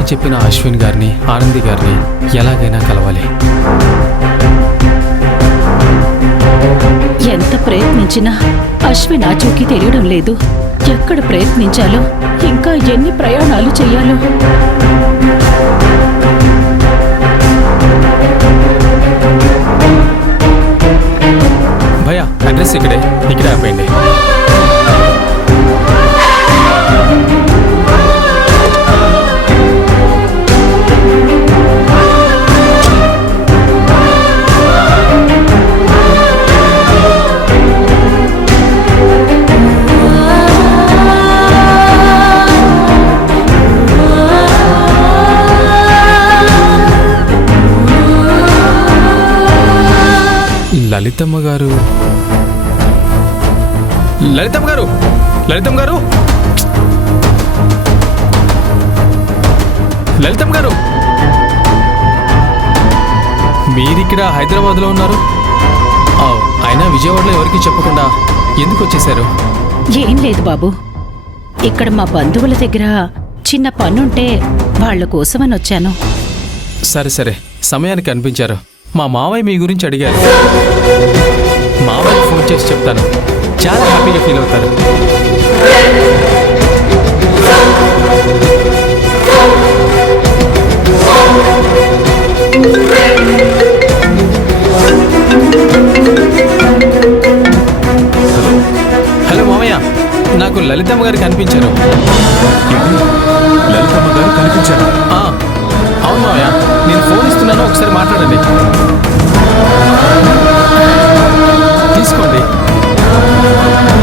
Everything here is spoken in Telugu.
మామయ్య చెప్పిన అశ్విన్ గారిని ఆనంది గారిని ఎలాగైనా కలవాలి. ఎంత ప్రయత్నించినా అశ్విన్ ఆచూకీ తెలియడం లేదు. ఎక్కడ ప్రయత్నించాలో, ఇంకా ఎన్ని ప్రయాణాలు చెయ్యాలో. భయ్యా అడ్రస్ ఇక్కడే ఆపేయండి. లలితమ్మ గారు లలితమ్మ గారు లలితమ్మ గారు లలితమ్మ గారు మీరిక్కడ హైదరాబాద్లో ఉన్నారు? అయినా విజయవాడలో ఎవరికి చెప్పకుండా ఎందుకు వచ్చేశారు? ఏం లేదు బాబు, ఇక్కడ మా బంధువుల దగ్గర చిన్న పనుంటే వాళ్ల కోసమని వచ్చాను. సరే సరే, సమయానికి కనిపించారు. మా మావయ్య మీ గురించి అడిగారు. మావయ్యకి ఫోన్ చేసి చెప్తాను, చాలా హ్యాపీగా ఫీల్ అవుతారు. హలో మావయ్య, నాకు లలితమ్మ గారు కనిపించారు. లలితమ్మ గారు కనిపించారు? అవును మావయ్య, నేను ఫోన్ ఇస్తున్నాను, ఒకసారి మాట్లాడండి. తీసుకోండి.